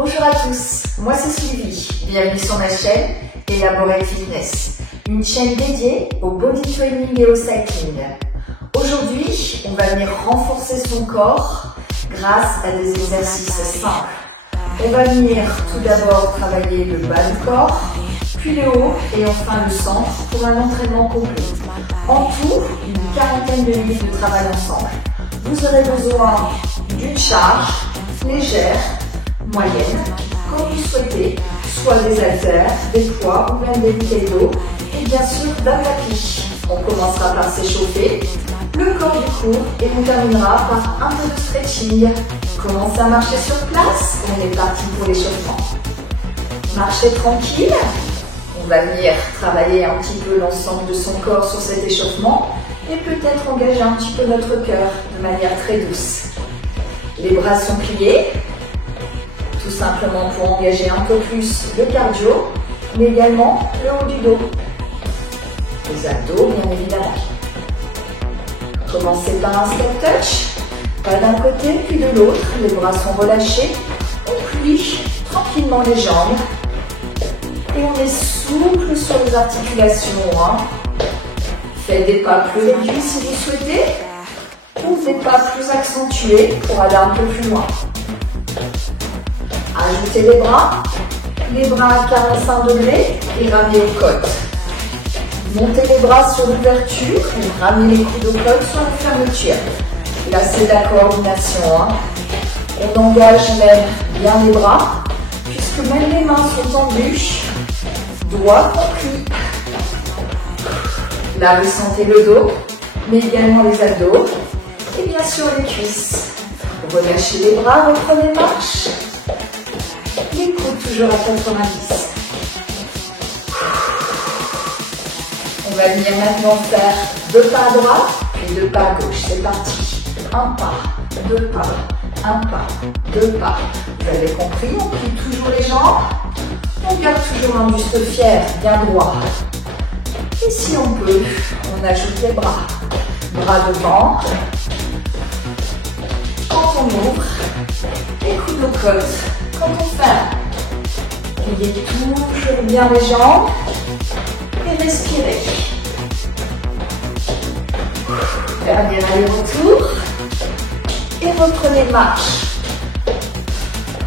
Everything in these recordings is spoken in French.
Bonjour à tous, moi c'est Sylvie, bienvenue sur ma chaîne Elaborate Fitness, une chaîne dédiée au body training et au cycling. Aujourd'hui, on va venir renforcer son corps grâce à des exercices simples. On va venir tout d'abord travailler le bas du corps, puis le haut et enfin le centre pour un entraînement complet. En tout, une quarantaine de minutes de travail ensemble. Vous aurez besoin d'une charge légère, moyenne, comme vous souhaitez, soit des haltères, des poids ou même des bouteilles d'eau, et bien sûr d'un tapis. On commencera par s'échauffer, le corps du cours, et on terminera par un peu de stretching. Commencez à marcher sur place, on est parti pour l'échauffement. Marchez tranquille, on va venir travailler un petit peu l'ensemble de son corps sur cet échauffement, et peut-être engager un petit peu notre cœur de manière très douce. Les bras sont pliés, tout simplement pour engager un peu plus le cardio, mais également le haut du dos. Les abdos, bien évidemment. Commencez par un step touch, pas d'un côté puis de l'autre, les bras sont relâchés, on plie tranquillement les jambes, et on est souple sur les articulations. Faites des pas plus réduits si vous souhaitez, ou des pas plus accentués pour aller un peu plus loin. Ajoutez les bras à 45 degrés et ramenez aux côtes. Montez les bras sur l'ouverture et ramenez les coudes aux côtes sur la fermeture. Là, c'est de la coordination. On engage même bien les bras, puisque même les mains sont tendues, doigts compris. Là, vous sentez le dos, mais également les abdos et bien sûr les cuisses. Relâchez les bras, reprenez marche. Les coudes toujours à 90. On va venir maintenant faire 2 pas à droite et 2 pas à gauche. C'est parti. 1 pas, 2 pas, 1 pas, 2 pas. Vous avez compris, on plie toujours les jambes. On garde toujours un buste fier, bien droit. Et si on peut, on ajoute les bras. Bras devant. Quand on ouvre, les coudes aux côtes. Quand on ferme, pliez toujours bien les jambes et respirez. Dernier aller-retour et reprenez marche.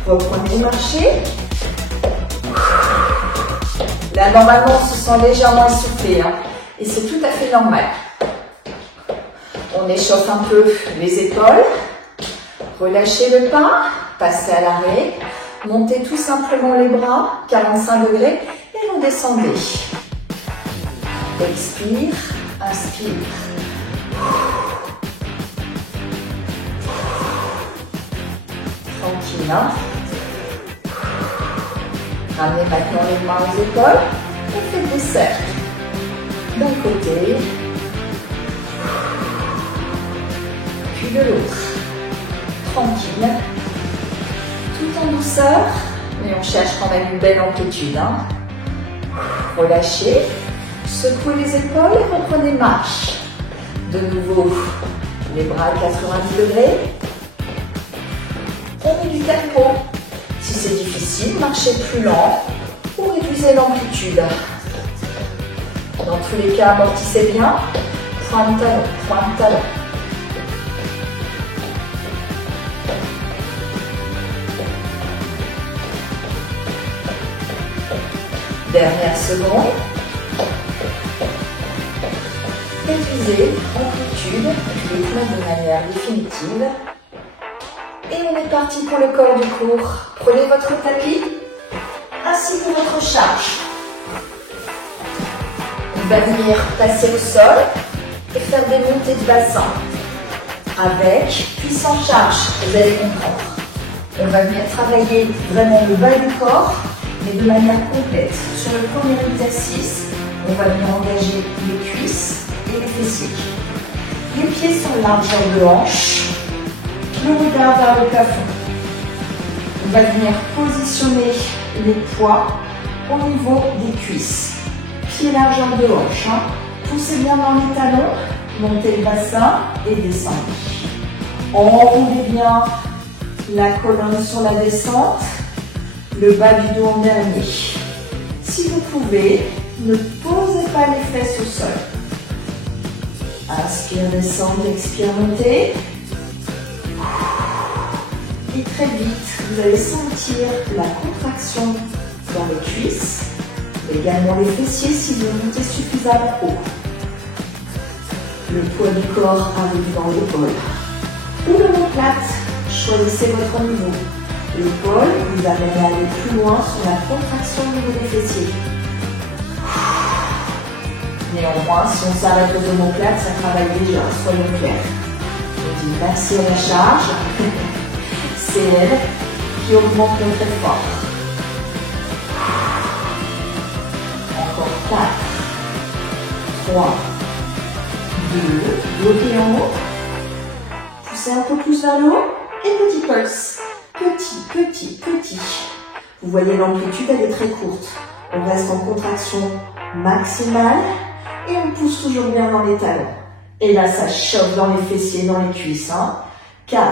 Reprenez marcher. Là, normalement, on se sent légèrement essoufflé et c'est tout à fait normal. On échauffe un peu les épaules. Relâchez le pas, passez à l'arrêt. Montez tout simplement les bras, 45 degrés, et vous descendez. Expire, inspire. Tranquille. Ramenez maintenant les mains aux épaules et faites des cercles. D'un côté, puis de l'autre. Tranquille. Tout en douceur, mais on cherche quand même une belle amplitude. Relâchez, secouez les épaules et reprenez marche. De nouveau, les bras à 90 degrés. On met du tempo. Si c'est difficile, marchez plus lent ou réduisez l'amplitude. Dans tous les cas, amortissez bien. Point de talon, point de talon. Dernière seconde. Réduisez amplitude, rythme de manière définitive. Et on est parti pour le corps du cours. Prenez votre tapis, ainsi que votre charge. On va venir passer au sol et faire des montées de bassin. Avec, puis sans charge, vous allez comprendre. On va venir travailler vraiment le bas du corps, mais de manière complète. Sur le premier exercice, on va venir engager les cuisses et les fessiers. Les pieds sont largeur de hanche, le regard vers le plafond. On va venir positionner les poids au niveau des cuisses. Pieds largeur de hanche. Poussez bien dans les talons, montez le bassin et descendez. Enroulez bien la colonne sur la descente. le bas du dos en dernier. Si vous pouvez, ne posez pas les fesses au sol. Inspire, descendre, expire, monter. Et très vite, vous allez sentir la contraction dans les cuisses, également les fessiers si vous montez suffisamment haut. Le poids du corps arrive dans l'épaule. Ou l'omoplate, choisissez votre niveau. L'épaule vous amène à aller plus loin sur la contraction au niveau des fessiers. Néanmoins, si on s'arrête aux omoplates, ça travaille déjà, soyons clairs. Je dis merci à la charge. C'est elle qui augmente notre effort. Encore 4, 3, 2, bloquez en haut. Poussez un peu plus vers le haut et petit pulse. Petit, petit, petit. Vous voyez l'amplitude, elle est très courte. On reste en contraction maximale et on pousse toujours bien dans les talons. Et là, ça chauffe dans les fessiers, dans les cuisses. 4,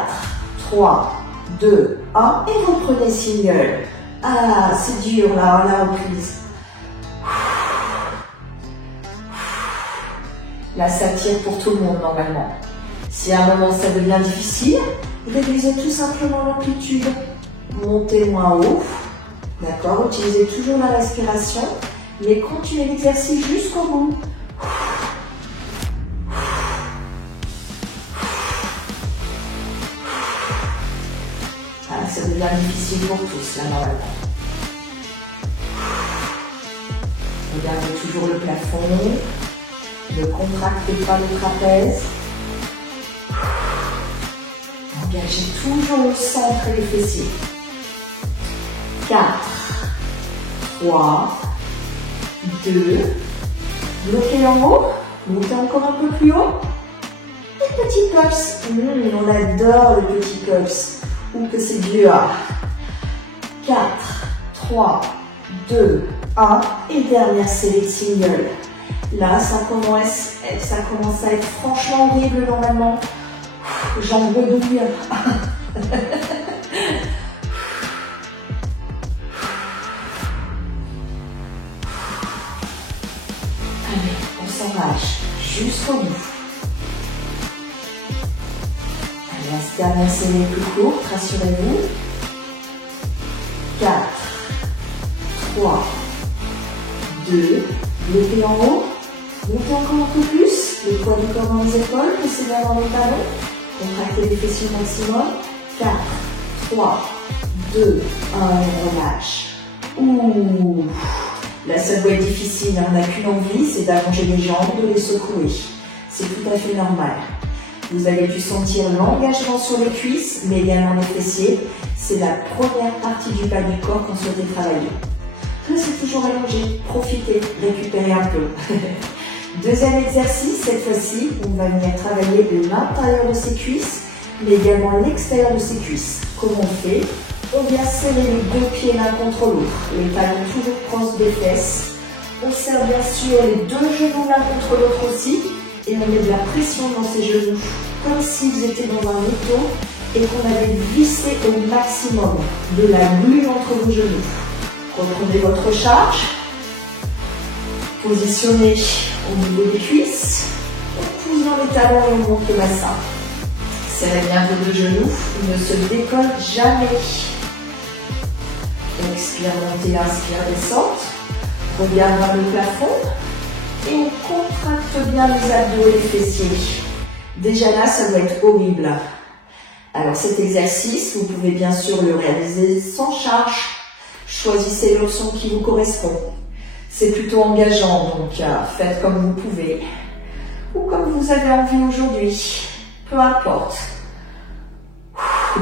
3, 2, 1 et reprenez single. Ah, c'est dur là, la reprise. Là, ça tire pour tout le monde normalement. Si à un moment ça devient difficile, réduisez tout simplement l'amplitude. Montez moins haut. D'accord? Utilisez toujours la respiration, mais continuez l'exercice jusqu'au bout. Ah, ça devient difficile pour tous là normalement. Regardez toujours le plafond. Ne contractez pas le trapèze. Engagez toujours le centre et les fessiers. 4, 3, 2, bloquez en haut, montez encore un peu plus haut. Et petit pulse. On adore le petit pulse. Ou que c'est dur. 4, 3, 2, 1. Et dernière série de single. Là, ça commence à être franchement horrible normalement. J'en veux bouillir. Allez, on s'enrage jusqu'au bout. Allez, la dernière série plus courte, rassurez-vous. 4, 3, 2, bloquez en haut. Montez encore un peu plus, le poids du corps dans les épaules, poussez bien dans les talons. Contractez les fessiers au maximum. 4, 3, 2, 1, et relâche. Ouh. Là, ça doit être difficile. On n'a qu'une envie, c'est d'allonger les jambes, de les secouer. C'est tout à fait normal. Vous avez pu sentir l'engagement sur les cuisses, mais également les fessiers. C'est la première partie du bas du corps qu'on souhaitait travailler. Restez toujours allongé. Profitez, récupérez un peu. Deuxième exercice, cette fois-ci, on va venir travailler l'intérieur de ses cuisses, mais également l'extérieur de ses cuisses. Comment on fait? On vient serrer les deux pieds l'un contre l'autre, les talons toujours proches des fesses. On serre bien sûr les deux genoux l'un contre l'autre aussi, et on met de la pression dans ces genoux, comme si vous étiez dans un étau et qu'on avait vissé au maximum de la glu entre vos genoux. Reprenez votre charge, positionnez au niveau des cuisses, on pousse dans les talons et on monte le bassin. Serrez bien vos deux genoux, ne se décolle jamais. Expire, montez, inspire, descente. Regarde vers le plafond et on contracte bien les abdos et les fessiers. Déjà là, ça doit être horrible. Alors cet exercice, vous pouvez bien sûr le réaliser sans charge. Choisissez l'option qui vous correspond. C'est plutôt engageant, donc faites comme vous pouvez ou comme vous avez envie aujourd'hui. Peu importe.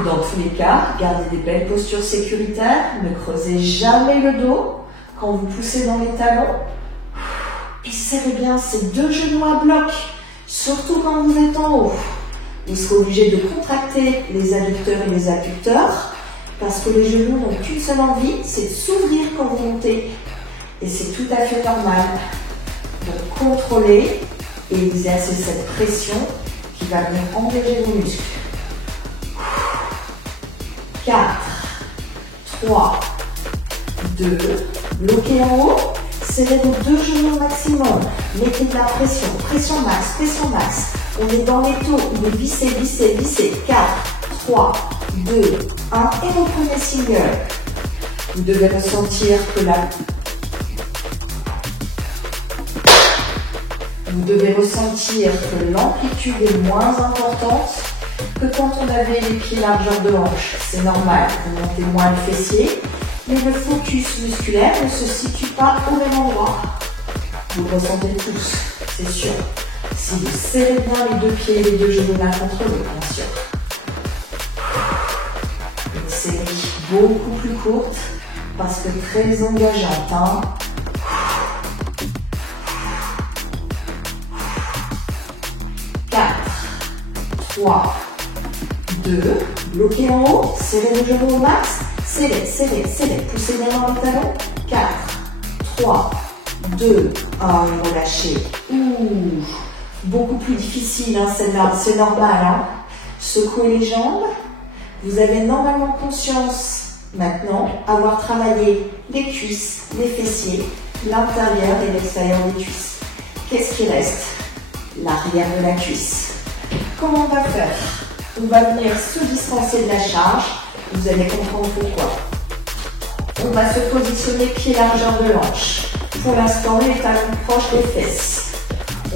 Dans tous les cas, gardez des belles postures sécuritaires. Ne creusez jamais le dos quand vous poussez dans les talons. Et serrez bien ces deux genoux à bloc, surtout quand vous êtes en haut. Vous serez obligé de contracter les adducteurs et les abducteurs parce que les genoux n'ont qu'une seule envie, c'est de s'ouvrir quand vous montez. Et c'est tout à fait normal. Donc contrôlez et exercez cette pression qui va venir engager vos muscles. 4, 3, 2, bloquez en haut, serrez vos deux genoux au maximum, mettez de la pression, pression max, on est dans les taux, il est vissé, vissé, vissé, 4, 3, 2, 1, et reprenez single. Vous devez ressentir que l'amplitude est moins importante que quand on avait les pieds largeur de hanche. C'est normal, vous montez moins le fessier, mais le focus musculaire ne se situe pas au même endroit. Vous le ressentez tous, c'est sûr. Si vous serrez bien les deux pieds et les deux genoux l'un contre l'autre, bien sûr. Une série beaucoup plus courte, parce que très engageante. Hein. 4, 3, 2, bloquez en haut, serrez les genoux au max, serrez, serrez, serrez, poussez bien dans le talon, 4, 3, 2, 1, et relâchez. Ouh, beaucoup plus difficile, hein, celle-là, c'est normal. Hein. Secouez les jambes, vous avez normalement conscience maintenant avoir travaillé les cuisses, les fessiers, l'intérieur et l'extérieur des cuisses. Qu'est-ce qui reste? L'arrière de la cuisse. Comment on va faire? On va venir se distancer de la charge. Vous allez comprendre pourquoi. On va se positionner pied largeur de hanche. Pour l'instant, les talons proches des fesses.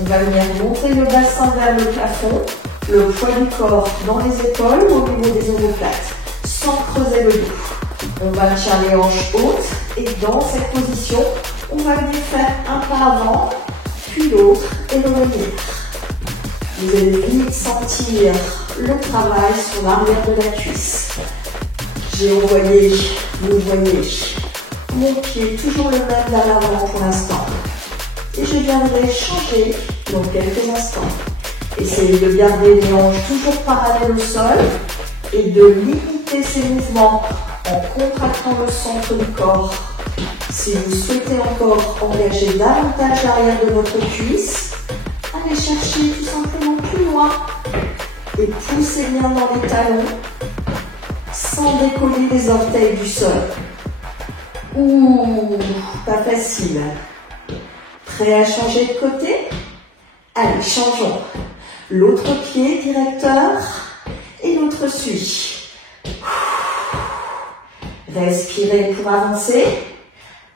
On va venir monter le bassin vers le plafond, le poids du corps dans les épaules ou au niveau des omoplates, sans creuser le dos. On va tenir les hanches hautes et dans cette position, on va venir faire un pas avant, puis l'autre et revenir. Vous allez vite sentir le travail sur l'arrière de la cuisse. J'ai envoyé, vous voyez, mon pied toujours le même vers l'avant pour l'instant. Et je viendrai changer dans quelques instants. Essayez de garder les hanches toujours parallèles au sol et de limiter ces mouvements en contractant le centre du corps. Si vous souhaitez encore engager davantage l'arrière de votre cuisse, allez chercher tout simplement plus loin et poussez bien dans les talons sans décoller les orteils du sol. Ouh, pas facile. Prêt à changer de côté? Allez, changeons. L'autre pied directeur et l'autre suit. Respirez pour avancer.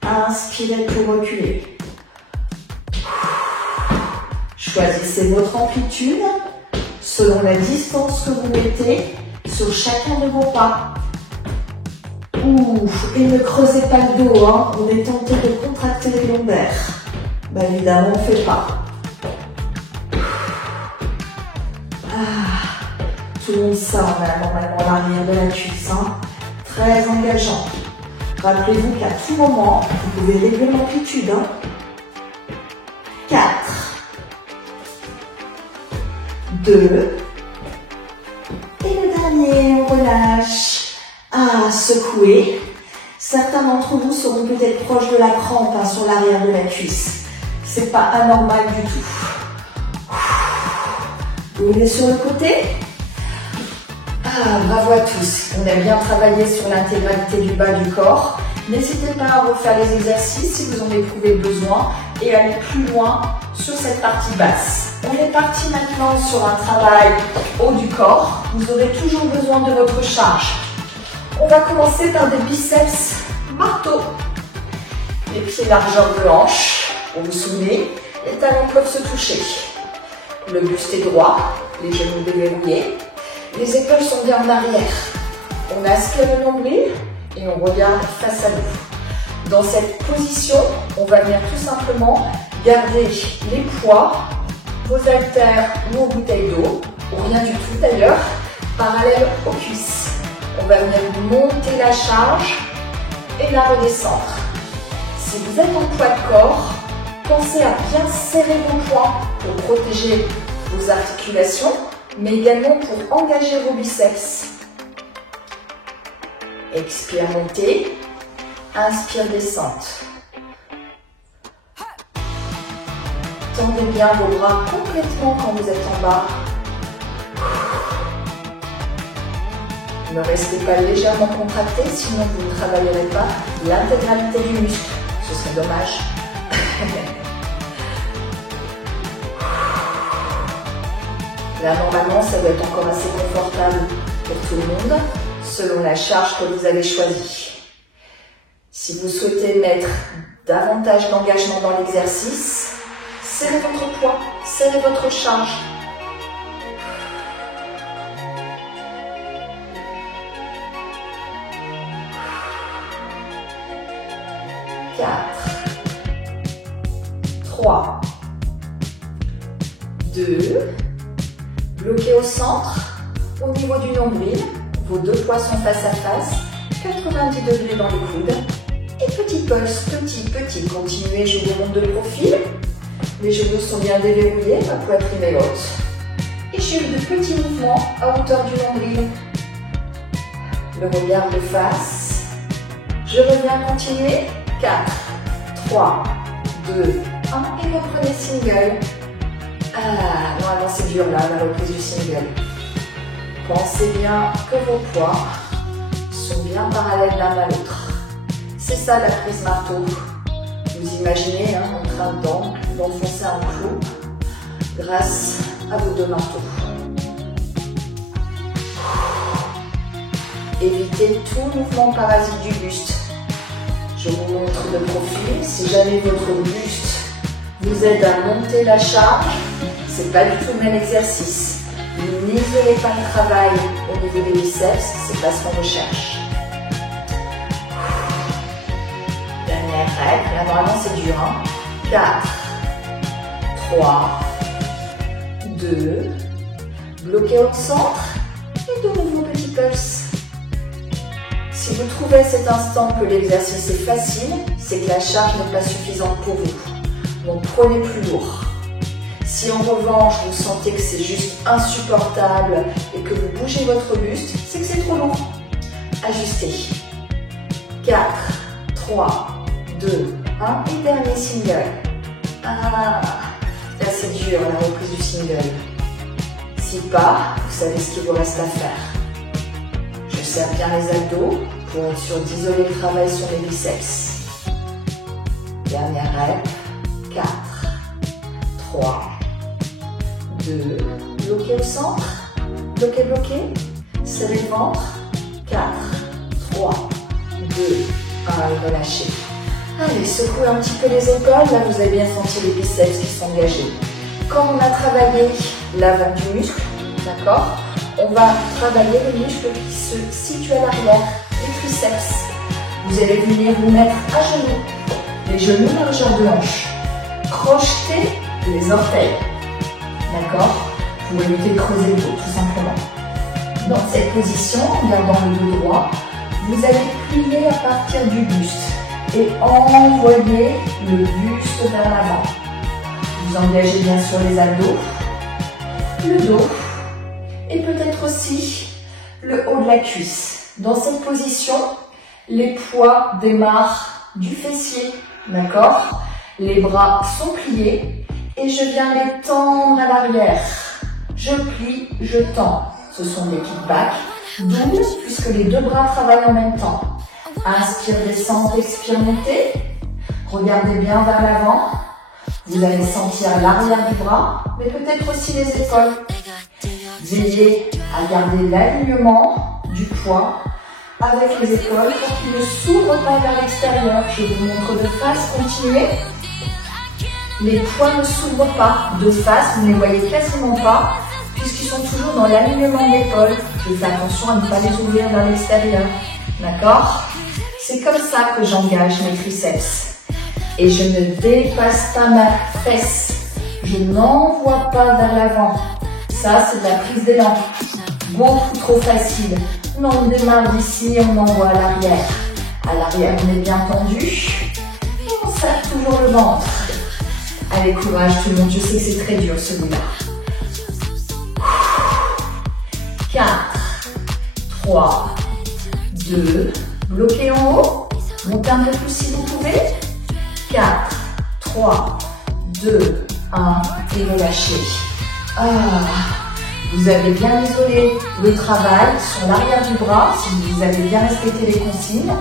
Inspirez pour reculer. Choisissez votre amplitude selon la distance que vous mettez sur chacun de vos pas. Ouf, et ne creusez pas le dos, hein. On est tenté de contracter les lombaires. Bah évidemment, on ne fait pas. Tout le monde sent normalement l'arrière de la cuisse, hein. Très engageant. Rappelez-vous qu'à tout moment, vous pouvez régler l'amplitude. 4, 2, et le dernier, on relâche. Secouez. Certains d'entre vous seront peut-être proches de la crampe sur l'arrière de la cuisse. C'est pas anormal du tout. Vous venez sur le côté. Bravo à tous. On a bien travaillé sur l'intégralité du bas du corps. N'hésitez pas à refaire les exercices si vous en éprouvez besoin et aller plus loin sur cette partie basse. On est parti maintenant sur un travail haut du corps. Vous aurez toujours besoin de votre charge. On va commencer par des biceps marteau. Les pieds largeur de hanche. Vous vous souvenez, les talons peuvent se toucher. Le buste est droit, les genoux déverrouillés. Les épaules sont bien en arrière. On aspire le nombril et on regarde face à nous. Dans cette position, on va venir tout simplement garder les poids, vos haltères ou vos bouteilles d'eau, ou rien du tout d'ailleurs, parallèles aux cuisses. On va venir monter la charge et la redescendre. Si vous êtes en poids de corps, pensez à bien serrer vos poings pour protéger vos articulations, mais également pour engager vos biceps. Expire, montée. Inspire, descente. Tendez bien vos bras complètement quand vous êtes en bas. Ne restez pas légèrement contracté, sinon vous ne travaillerez pas l'intégralité du muscle. Ce serait dommage. Là, normalement, ça doit être encore assez confortable pour tout le monde, selon la charge que vous avez choisie. Si vous souhaitez mettre davantage d'engagement dans l'exercice, serrez votre poids, serrez votre charge. Quatre, 3, 2, bloquez au centre, au niveau du nombril, vos deux poids sont face à face, 90 degrés dans les coudes, et petit pulse, petit, continuez, je vous montre de profil, les genoux sont bien déverrouillés, ma poitrine est haute, et j'ai eu de petits mouvements à hauteur du nombril, le regard de face, je reviens continuer, 4, 3, 2, 1, et reprenez single. Ah, normalement c'est dur là, la reprise du single. Pensez bien que vos poids sont bien parallèles l'un à l'autre. C'est ça la prise marteau. Vous imaginez en train d'enfoncer un clou grâce à vos deux marteaux. Évitez tout mouvement parasite du buste. Je vous montre de profil. Si jamais votre buste vous aide à monter la charge, c'est pas du tout le même exercice. N'isolez pas le travail au niveau des biceps, c'est pas ce qu'on recherche. Dernière règle, là normalement c'est dur. 4, 3, 2, bloquez au centre et de nouveau petit pulse. Si vous trouvez à cet instant que l'exercice est facile, c'est que la charge n'est pas suffisante pour vous. Donc prenez plus lourd. Si en revanche vous sentez que c'est juste insupportable et que vous bougez votre buste, c'est que c'est trop lourd. Ajustez. 4, 3, 2, 1 et dernier single. Ah, là c'est dur la reprise du single. Si pas, vous savez ce qu'il vous reste à faire. Je serre bien les abdos pour être sûr d'isoler le travail sur les biceps. Dernière rep. 4, 3, 2, bloquez au centre, bloquez, serrez le ventre, 4, 3, 2, 1 et relâchez. Allez, secouez un petit peu les épaules, là vous avez bien senti les biceps qui sont engagés. Comme on a travaillé l'avant du muscle, d'accord, on va travailler le muscle qui se situe à l'arrière, les triceps. Vous allez venir vous mettre à genoux, les genoux largeur de hanche. Crochetez les orteils, d'accord, pour éviter de creuser le dos tout simplement. Dans cette position, en gardant le dos droit, vous allez plier à partir du buste et envoyer le buste vers l'avant. Vous engagez bien sûr les abdos, le dos et peut-être aussi le haut de la cuisse. Dans cette position, les poids démarrent du fessier, d'accord? Les bras sont pliés et je viens les tendre à l'arrière. Je plie, je tends. Ce sont des kickbacks doubles puisque les deux bras travaillent en même temps. Inspire, descend, expire, montez. Regardez bien vers l'avant. Vous allez sentir l'arrière du bras, mais peut-être aussi les épaules. Veillez à garder l'alignement du poids avec les épaules pour qu'il ne s'ouvre pas vers l'extérieur. Je vous montre de face, continuez. Les poids ne s'ouvrent pas de face, vous ne les voyez quasiment pas, puisqu'ils sont toujours dans l'alignement d'épaule. Je fais attention à ne pas les ouvrir vers l'extérieur. D'accord? C'est comme ça que j'engage mes triceps. Et je ne dépasse pas ma fesse. Je n'envoie pas vers l'avant. Ça, c'est de la prise d'élan. Beaucoup trop facile. Non, on démarre d'ici, on envoie à l'arrière. À l'arrière, on est bien tendu. Et on serre toujours le ventre. Allez, courage tout le monde, je sais que c'est très dur celui-là. 4, 3, 2, bloquez en haut. Montez un peu plus si vous pouvez. 4, 3, 2, 1 et relâchez. Ah, Vous avez bien isolé le travail sur l'arrière du bras, si vous avez bien respecté les consignes.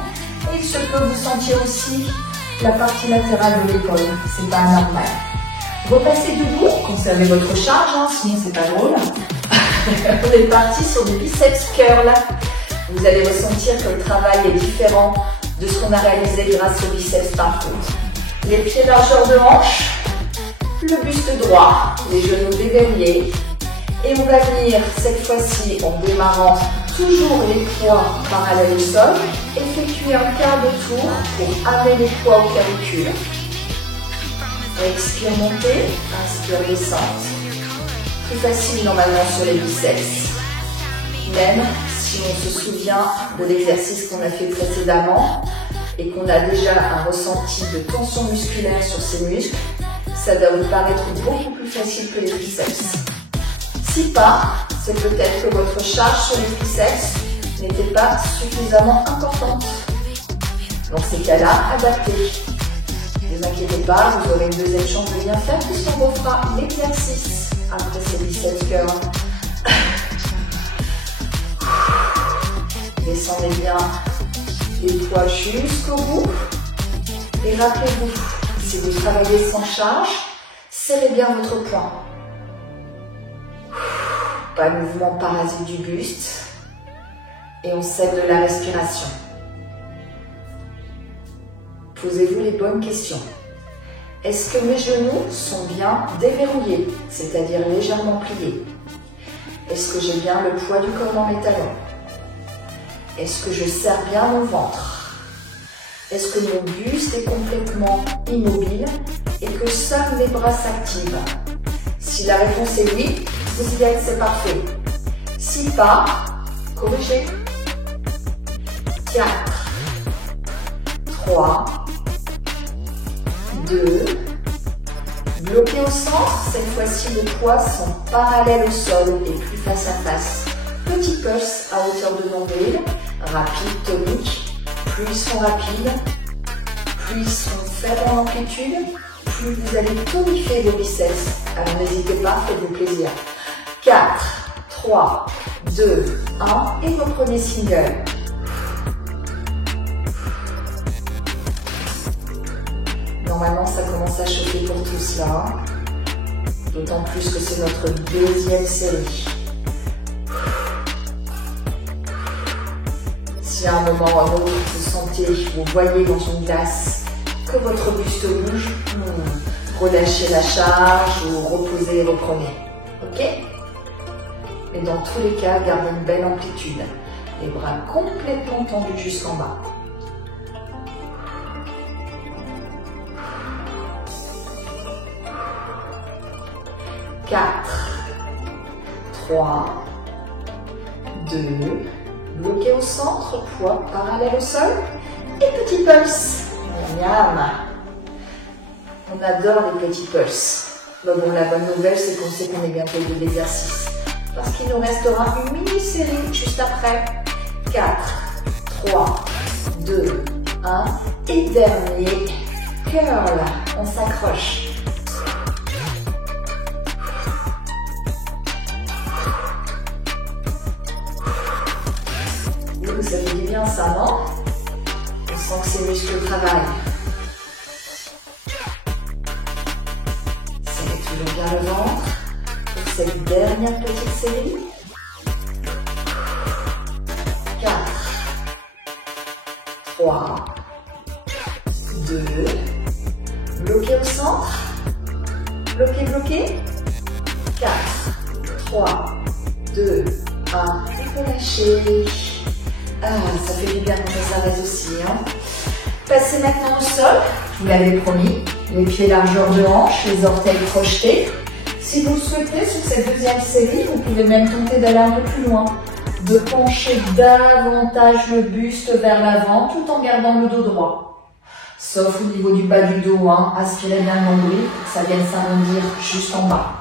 Et il se peut vous sentir aussi la partie latérale de l'épaule, c'est pas anormal. Repassez debout, conservez votre charge, hein, sinon c'est pas drôle. On est parti sur du biceps curl. Vous allez ressentir que le travail est différent de ce qu'on a réalisé grâce au biceps par contre. Les pieds largeur de hanche, le buste droit, les genoux déverrouillés. Et on va venir cette fois-ci en démarrant toujours les poids parallèles au sol, effectuer un quart de tour pour amener les poids au clavicule. Expire montée, inspire descente. Plus facile normalement sur les biceps. Même si on se souvient de l'exercice qu'on a fait précédemment et qu'on a déjà un ressenti de tension musculaire sur ces muscles, ça doit vous paraître beaucoup plus facile que les triceps. Si pas, c'est peut-être que votre charge sur les triceps n'était pas suffisamment importante. Dans ces cas-là, adaptez. Ne vous inquiétez pas, vous aurez une deuxième chance de bien faire puisqu'on refera l'exercice après ces biceps curls. Descendez bien les poids jusqu'au bout. Et rappelez-vous, si vous travaillez sans charge, serrez bien votre poing. Pas de mouvement parasite du buste. Et on cède de la respiration. Posez-vous les bonnes questions. Est-ce que mes genoux sont bien déverrouillés, c'est-à-dire légèrement pliés? Est-ce que j'ai bien le poids du corps dans mes talons? Est-ce que je serre bien mon ventre? Est-ce que mon buste est complètement immobile et que seuls mes bras s'activent? Si la réponse est oui, vous y êtes, c'est parfait. Si pas, corrigez. 4, 3, 2, bloquez au centre. Cette fois-ci, les poids sont parallèles au sol et plus face à face. Petit pulse à hauteur de nombril, rapide, tonique. Plus ils sont rapides, plus ils sont faibles en amplitude, plus vous allez tonifier vos biceps. Alors n'hésitez pas, faites-vous plaisir. 4, 3, 2, 1 et reprenez single. Normalement, ça commence à chauffer pour tous là. D'autant plus que c'est notre deuxième série. Si à un moment ou à un autre, vous sentez, vous voyez dans une glace que votre buste bouge, relâchez la charge ou reposez et reprenez. Ok? Mais dans tous les cas, gardez une belle amplitude. Les bras complètement tendus jusqu'en bas. 4, 3, 2, bloquez au centre, poids parallèle au sol et petit pulse. Miam. On adore les petits pulses. Bon, la bonne nouvelle, c'est qu'on sait qu'on est bientôt de l'exercice. Parce qu'il nous restera une mini-série juste après. 4, 3, 2, 1 et dernier curl. On s'accroche. Ça vous dit bien ça, non? On sent que ces muscles travaillent. Serrez toujours bien le ventre pour cette dernière petite série. 4, 3, 2, bloquez au centre, bloquez, bloquez. 4, 3, 2, 1, et relâchez. Ah, ça fait du bien quand ça s'arrête aussi. Hein. Passez maintenant au sol, je vous l'avais promis. Les pieds largeur de hanche, les orteils projetés. Si vous le souhaitez, sur cette deuxième série, vous pouvez même tenter d'aller un peu plus loin. De pencher davantage le buste vers l'avant tout en gardant le dos droit. Sauf au niveau du bas du dos, hein. Aspirez bien le nombril pour que ça vienne s'arrondir juste en bas.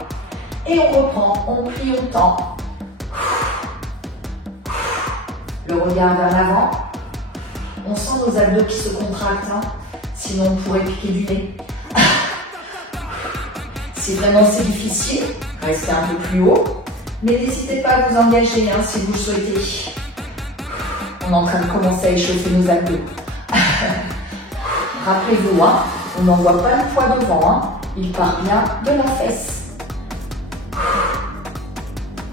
Et on reprend, on plie, on tend. Le regard vers l'avant. On sent nos abdos qui se contractent, hein. Sinon on pourrait piquer du nez. Si vraiment c'est difficile, restez un peu plus haut. Mais n'hésitez pas à vous engager si vous le souhaitez. On est en train de commencer à échauffer nos abdos. Rappelez-vous, on n'envoie pas le poids devant, il part bien de la fesse.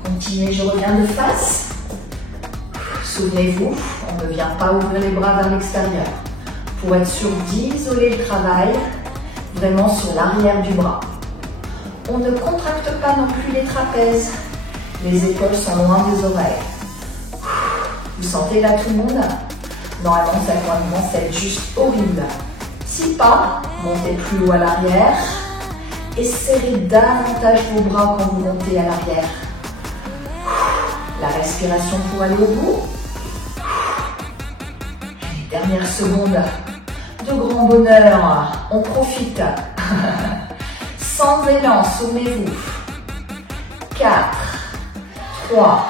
Continuez, je reviens de face. Souvenez-vous, on ne vient pas ouvrir les bras vers l'extérieur. Pour être sûr d'isoler le travail, vraiment sur l'arrière du bras. On ne contracte pas non plus les trapèzes. Les épaules sont loin des oreilles. Vous sentez là tout le monde? Normalement, ça commence à être juste horrible. Si pas, montez plus haut à l'arrière et serrez davantage vos bras quand vous montez à l'arrière. La respiration pour aller au bout. Les dernières secondes de grand bonheur, on profite. Sans élan, souvenez-vous. 4, 3,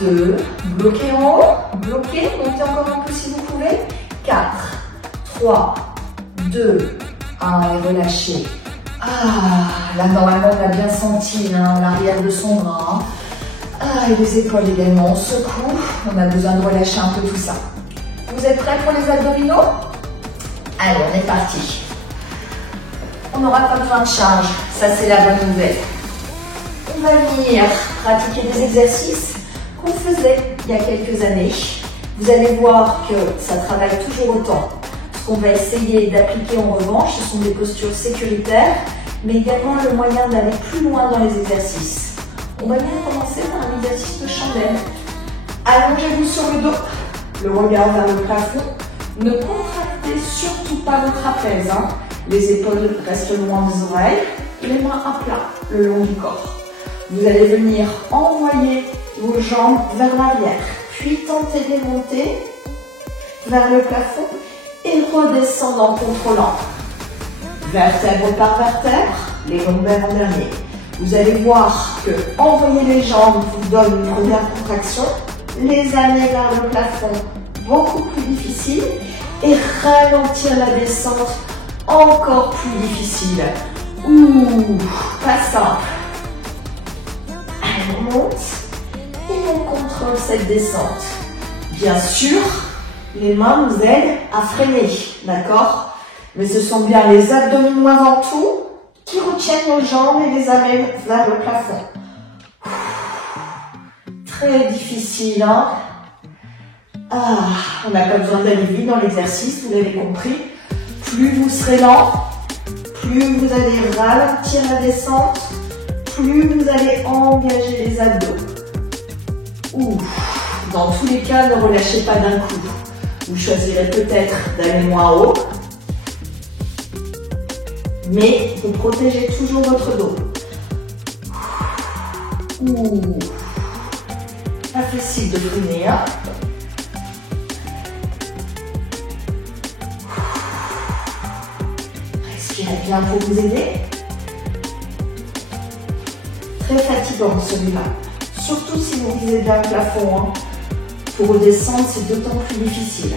2, bloquez en haut, bloquez, montez encore un peu si vous pouvez. 4, 3, 2, 1 et relâchez. Là normalement on a bien senti l'arrière de son bras. Et les épaules également, on secoue, on a besoin de relâcher un peu tout ça. Vous êtes prêts pour les abdominaux? Allez, on est parti. On n'aura pas besoin de charge, ça c'est la bonne nouvelle. On va venir pratiquer des exercices qu'on faisait il y a quelques années. Vous allez voir que ça travaille toujours autant. Ce qu'on va essayer d'appliquer en revanche, ce sont des postures sécuritaires, mais également le moyen d'aller plus loin dans les exercices. On va bien commencer par un exercice de chandelle. Allongez-vous sur le dos, le regard vers le plafond. Ne contractez surtout pas vos trapèzes. Les épaules restent loin des oreilles, les mains à plat le long du corps. Vous allez venir envoyer vos jambes vers l'arrière, puis tenter de les monter vers le plafond et redescendre en contrôlant. Vertèbre par vertèbre, les lombaires en dernier. Vous allez voir que envoyer les jambes vous donne une première contraction, les amener vers le plafond, beaucoup plus difficile, et ralentir la descente, encore plus difficile. Pas simple. Allez, on monte et on contrôle cette descente. Bien sûr, les mains nous aident à freiner, d'accord? Mais ce sont bien les abdominaux avant tout qui retiennent nos jambes et les amènent vers le plafond. Très difficile, on n'a pas besoin d'aller vite dans l'exercice, vous l'avez compris. Plus vous serez lent, plus vous allez ralentir la descente, plus vous allez engager les abdos. Dans tous les cas, ne relâchez pas d'un coup. Vous choisirez peut-être d'aller moins haut, mais vous protégez toujours votre dos. Pas facile de freiner, Respirez bien pour vous aider. Très fatigant celui-là, surtout si vous visez bien le plafond. Pour redescendre, c'est d'autant plus difficile.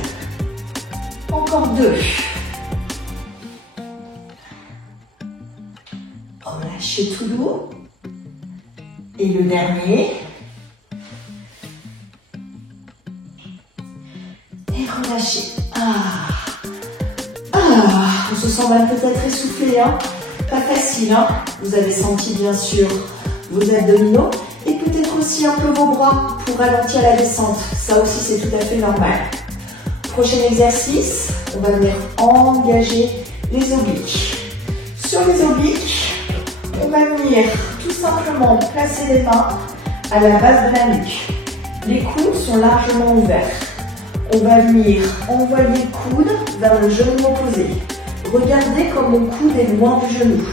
Encore 2. Relâchez tout doux. Et le dernier. Et relâchez. On se sent même peut-être essoufflé, Pas facile, Vous avez senti bien sûr vos abdominaux et peut-être aussi un peu vos bras pour ralentir la descente. Ça aussi, c'est tout à fait normal. Prochain exercice, on va venir engager les obliques. Sur les obliques, on va venir tout simplement placer les mains à la base de la nuque. Les coudes sont largement ouverts. On va venir envoyer le coude vers le genou opposé. Regardez comme mon coude est loin du genou.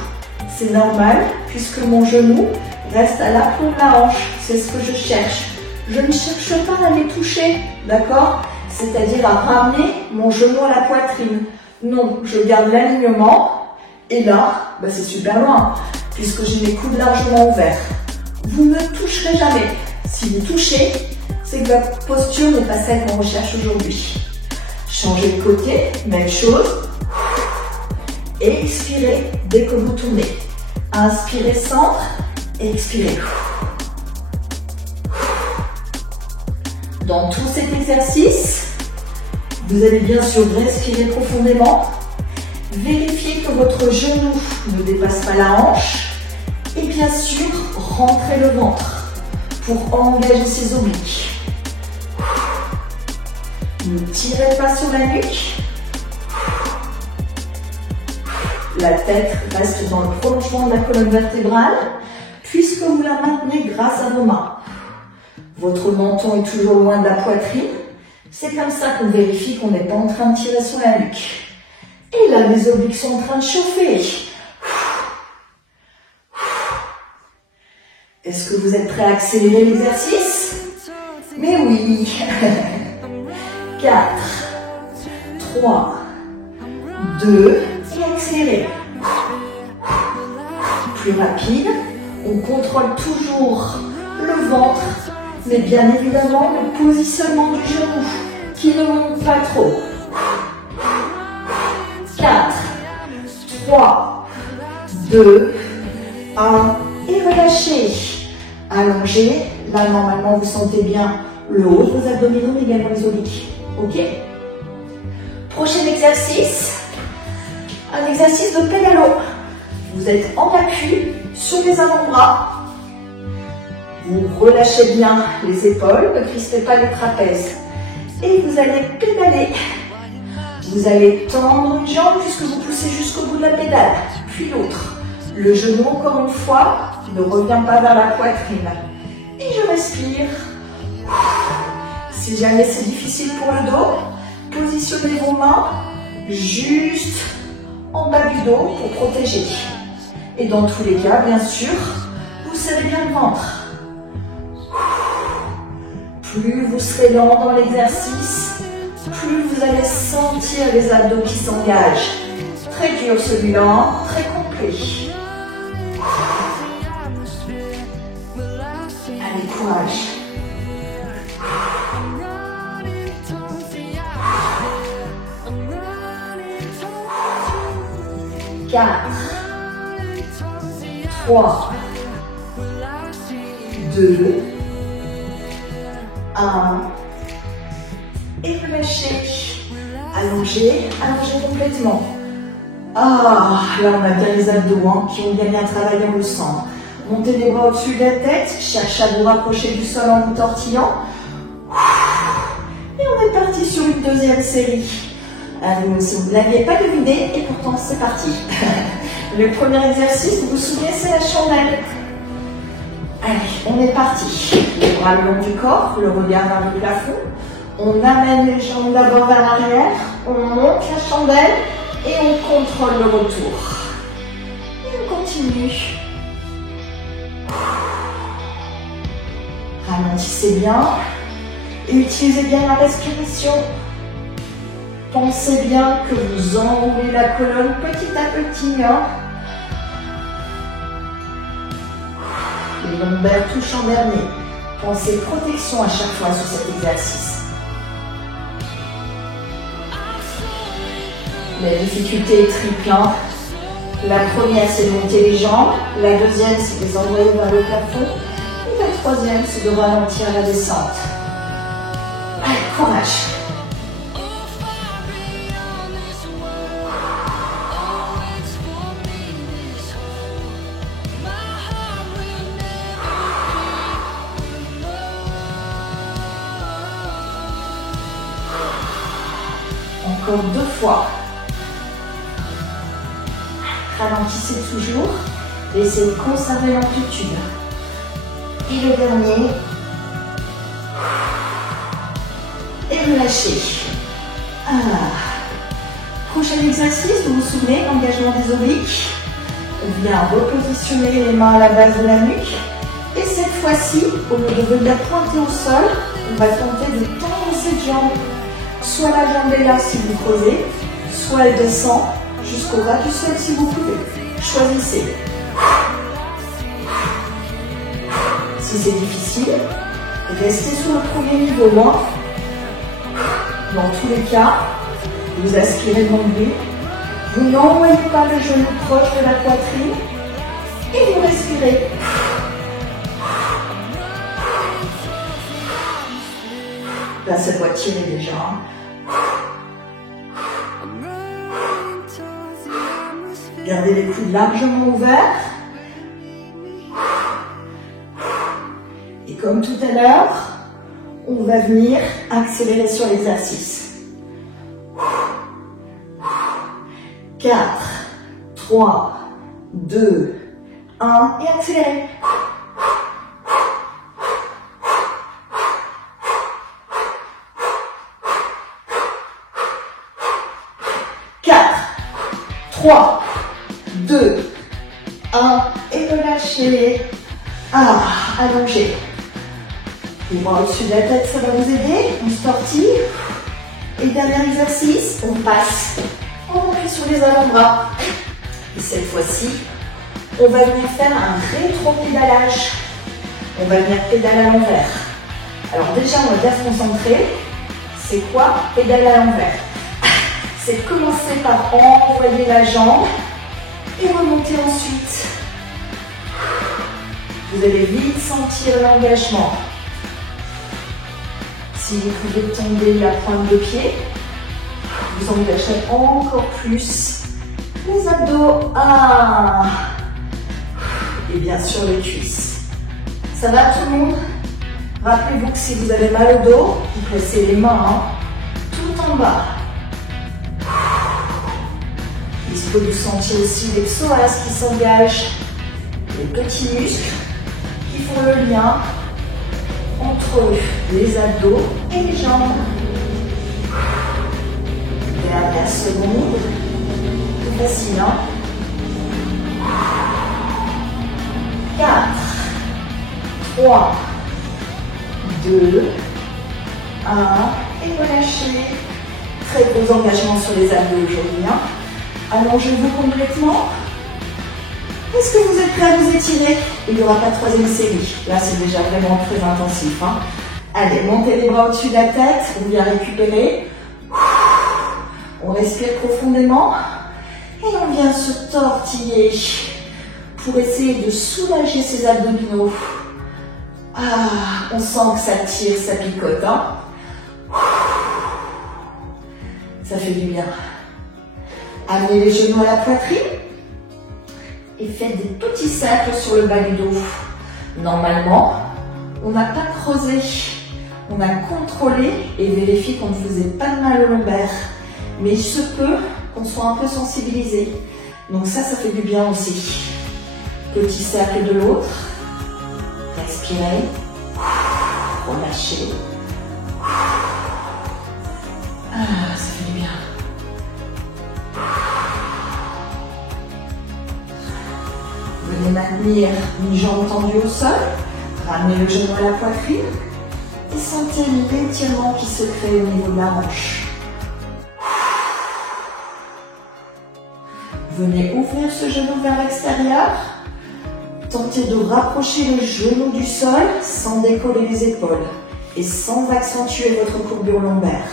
C'est normal puisque mon genou reste à l'aplomb de la hanche. C'est ce que je cherche. Je ne cherche pas à les toucher, d'accord? C'est-à-dire à ramener mon genou à la poitrine. Non, je garde l'alignement et là, c'est super loin puisque j'ai mes coudes largement ouverts. Vous ne toucherez jamais. Si vous touchez, c'est que votre posture n'est pas celle qu'on recherche aujourd'hui. Changez de côté, même chose. Et expirez dès que vous tournez. Inspirez centre et expirez. Dans tout cet exercice, vous allez bien sûr respirer profondément. Vérifiez que votre genou ne dépasse pas la hanche. Et bien sûr, rentrez le ventre pour engager ses obliques. Ne tirez pas sur la nuque. La tête reste dans le prolongement de la colonne vertébrale puisque vous la maintenez grâce à vos mains. Votre menton est toujours loin de la poitrine. C'est comme ça qu'on vérifie qu'on n'est pas en train de tirer sur la nuque. Et là, les obliques sont en train de chauffer. Est-ce que vous êtes prêts à accélérer l'exercice? Mais oui. 4, 3, 2, et accélérez. Plus rapide, on contrôle toujours le ventre, mais bien évidemment le positionnement du genou qui ne monte pas trop. 4, 3, 2, 1 et relâchez. Allongez. Là, normalement, vous sentez bien le haut de vos abdominaux, mais également les obliques. Ok. Prochain exercice. Un exercice de pédalo. Vous êtes en appui sur les avant-bras. Vous relâchez bien les épaules, ne crispez pas les trapèzes. Et vous allez pédaler. Vous allez tendre une jambe puisque vous poussez jusqu'au bout de la pédale, puis l'autre. Le genou, encore une fois, ne revient pas vers la poitrine. Et je respire. Si jamais c'est difficile pour le dos, positionnez vos mains juste en bas du dos pour protéger. Et dans tous les cas, bien sûr, vous serrez bien le ventre. Plus vous serez lent dans l'exercice, plus vous allez sentir les abdos qui s'engagent. Très dur celui-là, très complet. Allez, courage. 4, 3, 2, 1. Et relâchez. Allongez, allongez complètement. Ah, là on a bien les abdos qui ont gagné un travail, on le sent. Montez les bras au-dessus de la tête, cherchez à vous rapprocher du sol en vous tortillant. Et on est parti sur une deuxième série. Si vous ne l'aviez pas deviné, et pourtant c'est parti. Le premier exercice, vous vous souvenez, c'est la chandelle. Allez, on est parti. Les bras le long du corps, le regard vers le plafond. On amène les jambes d'abord vers l'arrière, on monte la chandelle et on contrôle le retour. Et on continue. Ralentissez bien et utilisez bien la respiration. Pensez bien que vous enroulez la colonne petit à petit. Les lombaires touchent en dernier. Pensez protection à chaque fois sur cet exercice. La difficulté est triple. La première, c'est de monter les jambes. La deuxième, c'est de les envoyer vers le plafond. Et la troisième, c'est de ralentir la descente. Allez, courage. Encore 2 fois. Ralentissez toujours et essayez de conserver l'amplitude. Et le dernier. Et relâchez. Prochain exercice, vous vous souvenez, l'engagement des obliques. Bien repositionner les mains à la base de la nuque. Et cette fois-ci, au lieu de venir pointer au sol, on va tenter de tendre cette jambe. Soit la jambe est là si vous creusez, soit elle descend jusqu'au ras du sol si vous pouvez. Choisissez. Si c'est difficile, restez sur le premier niveau. Dans tous les cas, vous aspirez le nombril. Vous n'envoyez pas le genou proche de la poitrine et vous respirez. Là, ça doit tirer déjà. Gardez les coudes largement ouverts. Et comme tout à l'heure, on va venir accélérer sur l'exercice. 4, 3, 2, 1 et accélérez. 4, 3, 2, 1 et relâchez. Allongez. Les bras au-dessus de la tête, ça va vous aider. On sportive. Et dernier exercice, on passe. On appuie sur les avant-bras. Et cette fois-ci, on va venir faire un rétro-pédalage. On va venir pédaler à l'envers. Alors déjà, on va bien se concentrer. C'est quoi pédaler à l'envers? C'est commencer par envoyer la jambe et remonter ensuite. Vous allez vite sentir l'engagement. Si vous pouvez tomber la pointe de pied, vous engagerez encore plus les abdos. Et bien sûr les cuisses. Ça va tout le monde? Rappelez-vous que si vous avez mal au dos, vous placez les mains tout en bas. Il faut vous sentir aussi les psoas qui s'engagent, les petits muscles qui font le lien entre les abdos et les jambes. Dernière seconde. C'est facile, hein? 4, 3, 2, 1 et relâchez. Très gros engagement sur les abdos aujourd'hui, hein? Allongez-vous complètement. Est-ce que vous êtes prêts à vous étirer? Il n'y aura pas de troisième série. Là, c'est déjà vraiment très intensif, hein? Allez, montez les bras au-dessus de la tête. On vient récupérer. On respire profondément. Et on vient se tortiller pour essayer de soulager ses abdominaux. On sent que ça tire, ça picote, hein? Ça fait du bien. Amenez les genoux à la poitrine et faites des petits cercles sur le bas du dos. Normalement, on n'a pas creusé, on a contrôlé et vérifié qu'on ne faisait pas de mal au lombaire. Mais il se peut qu'on soit un peu sensibilisé. Donc ça fait du bien aussi. Petit cercle de l'autre. Respirez. Relâchez. Ça fait du bien. Venez maintenir une jambe tendue au sol. Ramenez le genou à la poitrine. Et sentez l'étirement qui se crée au niveau de la hanche. Venez ouvrir ce genou vers l'extérieur. Tentez de rapprocher le genou du sol sans décoller les épaules et sans accentuer votre courbure lombaire.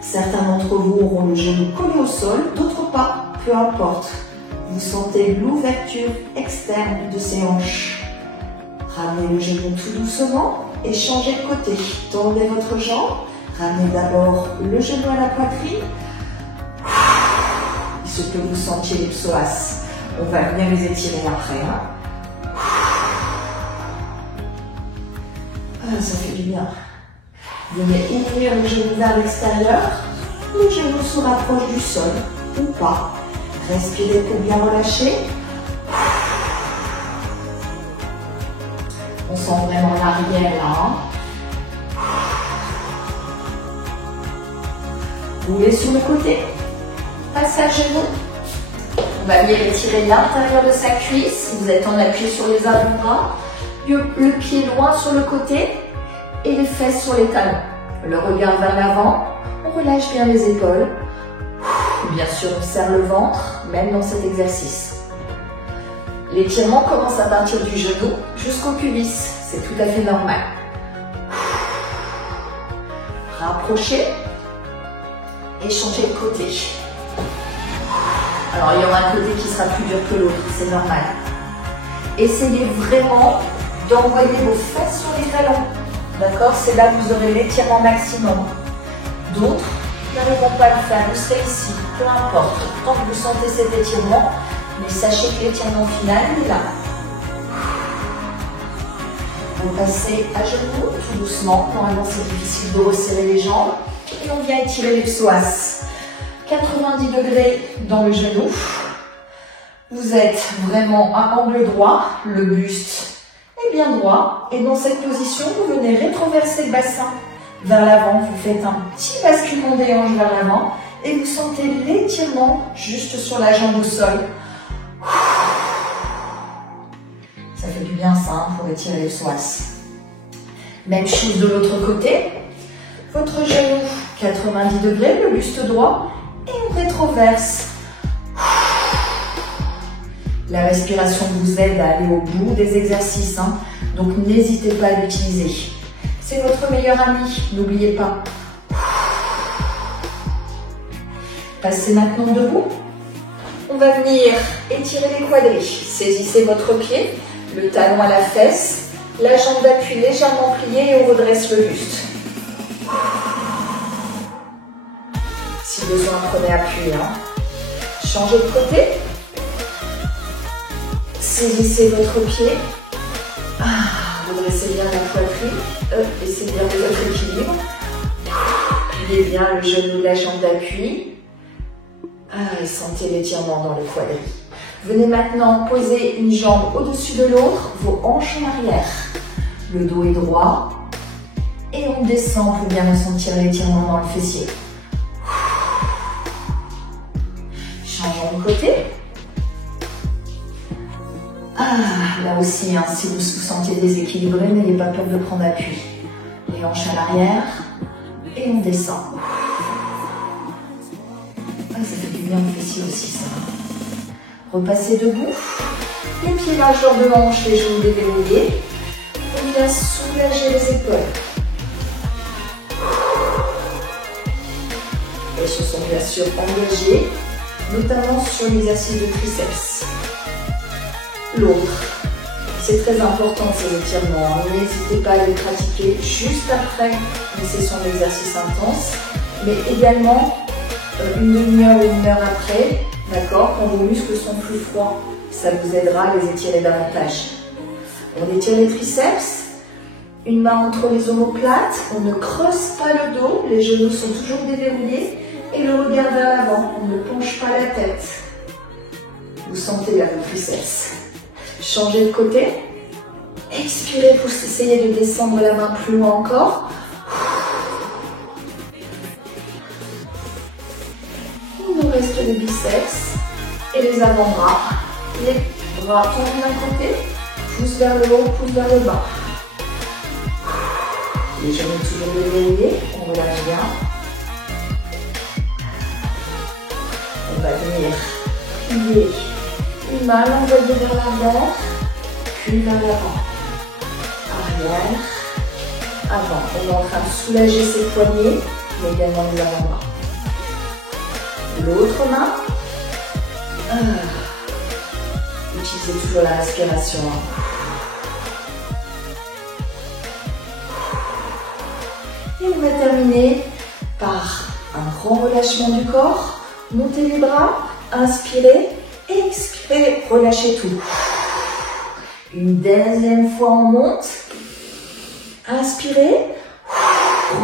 Certains d'entre vous auront le genou collé au sol, d'autres pas, peu importe. Vous sentez l'ouverture externe de ces hanches. Ramenez le genou tout doucement et changez de côté. Tendez votre jambe. Ramenez d'abord le genou à la poitrine. Il se peut que vous sentiez les psoas. On va venir les étirer après. Ça fait du bien. Venez ouvrir le genou vers l'extérieur. Le genou se rapproche du sol ou pas. Respirez pour bien relâcher. On sent vraiment l'arrière là. Roulez sur le côté. Passage genou. On va venir étirer l'intérieur de sa cuisse. Vous êtes en appui sur les avant-bras. Le pied loin sur le côté et les fesses sur les talons. Le regard vers l'avant. On relâche bien les épaules. Bien sûr, on serre le ventre, même dans cet exercice. L'étirement commence à partir du genou jusqu'au pubis. C'est tout à fait normal. Rapprochez et changez de côté. Alors, il y aura un côté qui sera plus dur que l'autre, c'est normal. Essayez vraiment d'envoyer vos fesses sur les talons. D'accord? C'est là que vous aurez l'étirement maximum. D'autres n'arriveront pas à le faire, vous serez ici, peu importe. Tant que vous sentez cet étirement, mais sachez que l'étirement final est là. Vous passez à genoux, tout doucement. Normalement, c'est difficile de resserrer les jambes. Et on vient étirer les psoas. 90 degrés dans le genou. Vous êtes vraiment à angle droit. Le buste est bien droit. Et dans cette position, vous venez rétroverser le bassin vers l'avant. Vous faites un petit basculement des hanches vers l'avant. Et vous sentez l'étirement juste sur la jambe au sol. Ça fait du bien ça, hein, pour étirer les psoas. Même chose de l'autre côté. Votre genou, 90 degrés, le buste droit. Et on rétroverse. La respiration vous aide à aller au bout des exercices. Hein, donc n'hésitez pas à l'utiliser. C'est votre meilleur ami, n'oubliez pas. Passez maintenant debout. On va venir étirer les quadris. Saisissez votre pied, le talon à la fesse, la jambe d'appui légèrement pliée et on redresse le buste. Si besoin, prenez appui. Hein. Changez de côté. Saisissez votre pied. Redressez bien la poitrine. Laissez bien votre équilibre. Pliez bien le genou de la jambe d'appui. Et sentez l'étirement dans le quadri. Venez maintenant poser une jambe au-dessus de l'autre, vos hanches en arrière. Le dos est droit. Et on descend pour bien ressentir l'étirement dans le fessier. Changeons de côté. Là aussi, hein, si vous vous sentez déséquilibré, n'ayez pas peur de prendre appui. Les hanches à l'arrière. Et on descend. Ça fait du bien au fessier aussi, ça. Repassez debout. Les pieds largeur de hanche, les genoux déverrouillés. On vient soulager les épaules. Les choses sont bien sûr engagées, notamment sur l'exercice de triceps. L'autre. C'est très important ces étirements. N'hésitez pas à les pratiquer juste après une session d'exercice intense, mais également une demi-heure ou une heure après, d'accord, quand vos muscles sont plus froids. Ça vous aidera à les étirer davantage. On étire les triceps, une main entre les omoplates, on ne creuse pas le dos, les genoux sont toujours déverrouillés et le regard vers l'avant, on ne penche pas la tête. Vous sentez là vos triceps. Changez de côté. Expirez pour essayer de descendre la main plus loin encore. Il nous reste les biceps et les avant-bras. Les bras tournent d'un côté, pouce vers le haut, pouce vers le bas. Les genoux toujours déverrouillés, on relâche bien. On va venir plier une main envoyée vers l'avant, puis vers l'avant. Arrière, avant. On est en train de soulager ses poignets, mais également les avant-bras. L'autre main. Utilisez toujours la respiration. Et on va terminer par un grand relâchement du corps. Montez les bras, inspirez, expirez, relâchez tout. Une deuxième fois, on monte. Inspirez,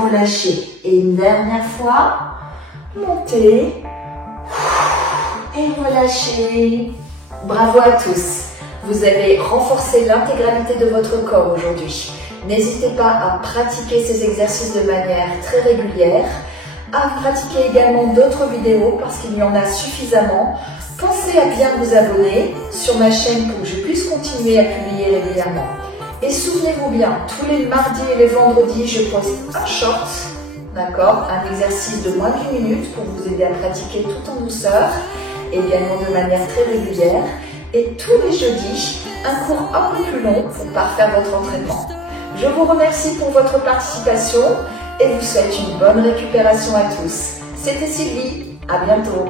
relâchez. Et une dernière fois, montez et relâchez. Bravo à tous. Vous avez renforcé l'intégralité de votre corps aujourd'hui. N'hésitez pas à pratiquer ces exercices de manière très régulière, à pratiquer également d'autres vidéos parce qu'il y en a suffisamment. Pensez à bien vous abonner sur ma chaîne pour que je puisse continuer à publier régulièrement. Et souvenez-vous bien, tous les mardis et les vendredis, je poste un short, d'accord, un exercice de moins d'1 minute pour vous aider à pratiquer tout en douceur, également de manière très régulière. Et tous les jeudis, un cours un peu plus long pour parfaire votre entraînement. Je vous remercie pour votre participation et vous souhaite une bonne récupération à tous. C'était Sylvie, à bientôt.